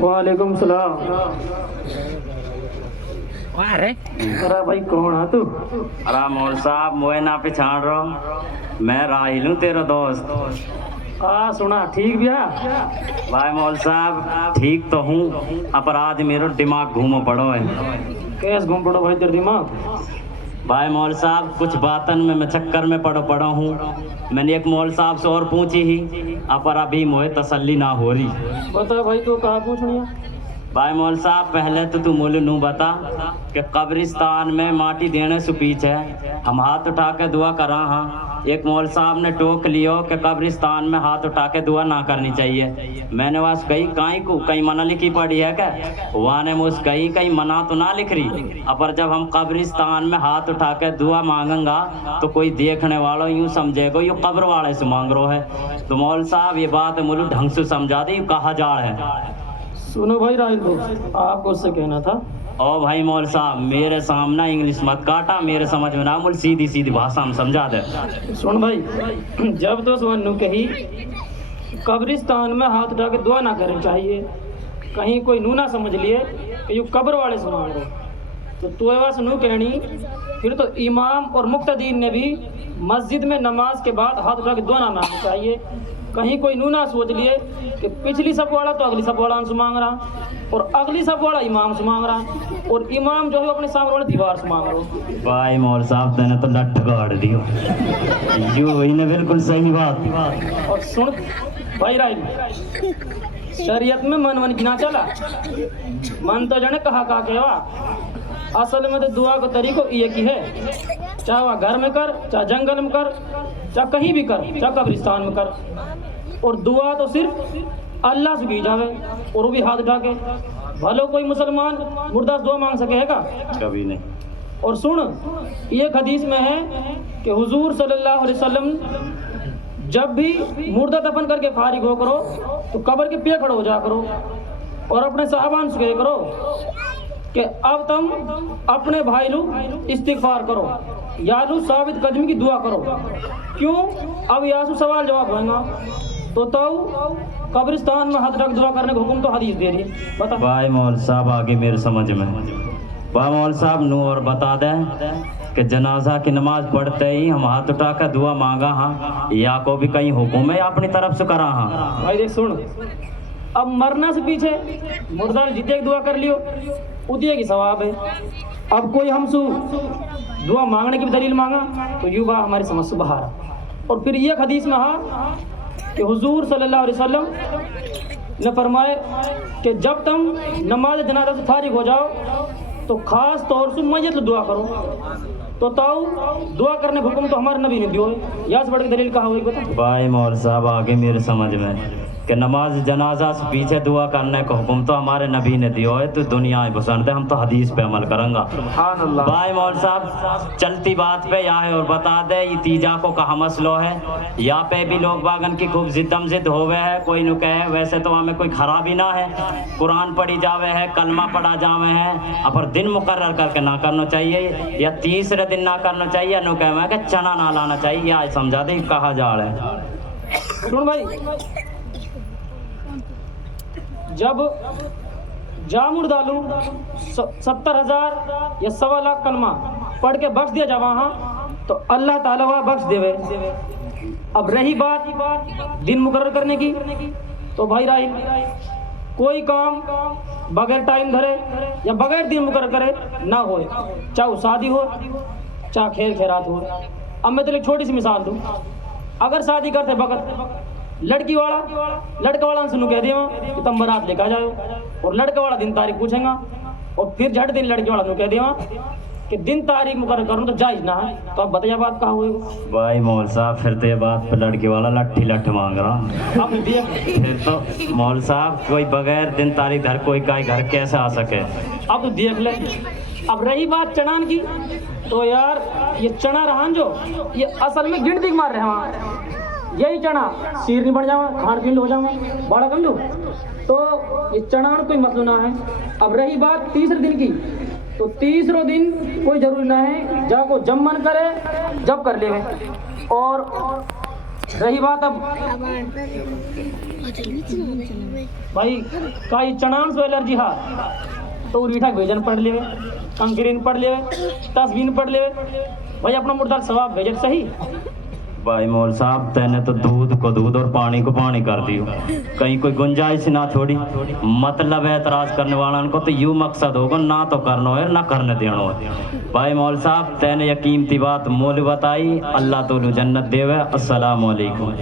वालेकुम सलाम। अरे भाई कौन है तू? अरे मौल साहब मोए ना पहचान रहो, मैं राहिल हूँ तेरा दोस्त। सुना ठीक भैया। भाई मौल साहब ठीक तो हूँ, अपराध मेरा दिमाग घूमो पड़ो है। कैसे घूम पड़ो भाई तेरा दिमाग? भाई मौल साहब कुछ बातन में मैं चक्कर में पड़ा हूँ। मैंने एक मौल साहब से और पूछी ही, पर अभी मोए तसल्ली ना हो रही। बता भाई तू कहाँ पूछनी है? भाई मौल साहब पहले तो तू मुझे नू बता कि कब्रिस्तान में माटी देने से पीछे हम हाथ उठा के दुआ करा। हाँ, एक मौल साहब ने टोक लियो कि कब्रिस्तान में हाथ उठा के दुआ ना करनी चाहिए। मैंने वास कहीं मना लिखी पड़ी है क्या? वहाँ ने मुझ कहीं मना तो ना लिख रही, पर जब हम कब्रिस्तान में हाथ उठा के दुआ मांगेंगा तो कोई देखने वालों यूँ समझेगा ये कब्र वाले से मांग रो है। तो मौल साहब ये बात मुझे ढंग से समझा दे, कहा जा है। सुनो भाई राहिल दोस्त, आपको उससे कहना था। ओ भाई मौल साहब मेरे सामने इंग्लिश मत काटा, मेरे समझ में ना मुझे सीधी भाषा में समझा दे। सुन भाई, जब तो सुन कही कब्रिस्तान में हाथ उठा के दुआ ना करनी चाहिए, कहीं कोई नू ना समझ लिए कि ये कब्र वाले से मांग रहे, तो तू बस नू कहनी। फिर तो इमाम और मुक्तदीन ने भी मस्जिद में नमाज के बाद हाथ उठा के दुआ ना मांगनी चाहिए। कहीं कोई नू ना सोच लिए कि पिछली सब वाला तो अगली सब वाला हमसे मांग रहा, और अगली सब वाला इमाम से मांग रहा, और इमाम जो है अपने सामने वाले दीवार से मांग रहा। भाई मौल साहब तने तो लट गाड़ दियो, यो वही ने बिल्कुल सही बात। और सुन भाई राहिल, शरीयत में मन की ना चला, मन तो जाने कहा केवा। असल में तो दुआ का तरीको ये की है, चाहे वह घर में कर, चाहे जंगल में कर, चाहे कहीं भी कर, चाहे कब्रिस्तान में कर। और दुआ तो सिर्फ अल्लाह से की जावे, और वो भी हाथ उठा के। भलो कोई मुसलमान मुर्दा से दुआ मांग सके है का? कभी नहीं। और सुन, ये हदीस में है कि हुजूर सल्लल्लाहु अलैहि वसल्लम जब भी मुर्दा दफन करके फारिग हो करो तो कब्र के पे खड़े हो जा करो और अपने साहबान से कहे करो कि अब तुम अपने भाई लू इस्तिगफार करो, यालू साबित कदमी की दुआ करो। क्यों? अब यासु सवाल जवाब होगा तो कब्रिस्तान में हाथ रख दुआ करने का हुक्म तो हदीस दे रही है। बता भाई मौल साहब आगे मेरे समझ में। भाई मौल साहब नू और बता दे कि जनाजा की नमाज पढ़ते ही हम हाथ उठा कर दुआ मांगा हाँ, या को भी कहीं हुक्म है अपनी तरफ से करा? हाँ भाई देख सुन, अब मरना से पीछे मुर्दा ने जितने की दुआ कर लियो उतने की सवाब है। अब कोई हमसे दुआ मांगने की भी दलील मांगा तो युवा हमारी समझ से बाहर। और फिर ये हदीस में हाँ कि हुजूर सल्लल्लाहु अलैहि वसल्लम ने फरमाए कि जब तुम नमाज जनाजा से फारिग हो जाओ तो खास तौर से मैयत दुआ करो। तो ताऊ दुआ करने का हुक्म तो हमारे नबी ने दियो है, या से बड़ी दलील कहा हुई बता। भाई मौल साहब आगे मेरे समझ में कि नमाज जनाजा से पीछे दुआ करने का हुक्म तो हमारे नबी ने दिया है, तो दुनिया पसंद है, हम तो हदीस पे अमल करेंगे। भाई मौल साहब चलती बात पे या है और बता दे ये तीजा को कहा मसलो है, या पे भी लोग बागन की खूब जिद होवे है। कोई नु कहे वैसे तो हमें कोई खराबी ना है, कुरान पढ़ी जावे है, कलमा पढ़ा जावे है, पर दिन मुकर्रर करके ना करना चाहिए, या तीसरे दिन ना करना चाहिए, नु कहे कि चना ना लाना चाहिए, या समझा दे कहा जा रहा है। सुन भाई, जब जामुर डालू 70,000 या 1.25 लाख कलमा पढ़ के बख्श दिया जा वहाँ तो अल्लाह ताला वह बख्श देवे। अब रही बात दिन मुकर्रर करने की, तो भाई राहिल कोई काम बगैर टाइम धरे या बगैर दिन मुकर्रर करे ना हो, चाहे वो शादी हो चाहे खेल खैरात हो। अब मैं तेरे छोटी सी मिसाल दूँ, अगर शादी करते वक्त लड़का वाला सुनू कह दिया कि तुम बारात लेकर जाओ, और लड़का वाला दिन तारीख पूछेगा, और फिर झट दिन लड़के वाला कह दिया कि दिन तारीख मुकर्रर करूँ तो जायज ना है, तो अब बताइए बात कहाँ हुई? भाई मौल साहब फिर तो ये बात पे लड़के वाला लट्ठी मांग रहा। अब देख फिर तो मौल साहब कोई बगैर दिन तारीख धर कोई का घर कैसे आ सके? अब तो देख ले। अब रही बात चनान की, तो यार ये चना रहान जो ये असल में गिनती मार रहे वहाँ, यही चना सीर नहीं बन जावा, खान पीन हो जावा, बड़ा कर लूँ, तो ये चना कोई मतलब ना है। अब रही बात तीसरे दिन की, तो तीसरो दिन कोई जरूरी ना है, जाको जब मन करे जब कर ले। और रही बात अब भाई काई चणान सो एलर्जी हा तो उरीठा भेजन पढ़ लेवे, कंकरीन पढ़ लेवे, तस्वीन पढ़ लेवे, भाई अपना मुर्दार सवाब भेजत सही। भाई मौल साहब तैने तो दूध को दूध और पानी को पानी कर दियो, कहीं कोई गुंजाइश ना छोड़ी। मतलब है एतराज करने वाला को तो यूं मकसद होगा ना तो करना है ना करने देना है। भाई मौल साहब तैने ये कीमती बात मोल बताई, अल्लाह तो जन्नत देवे। अस्सलाम वालेकुम।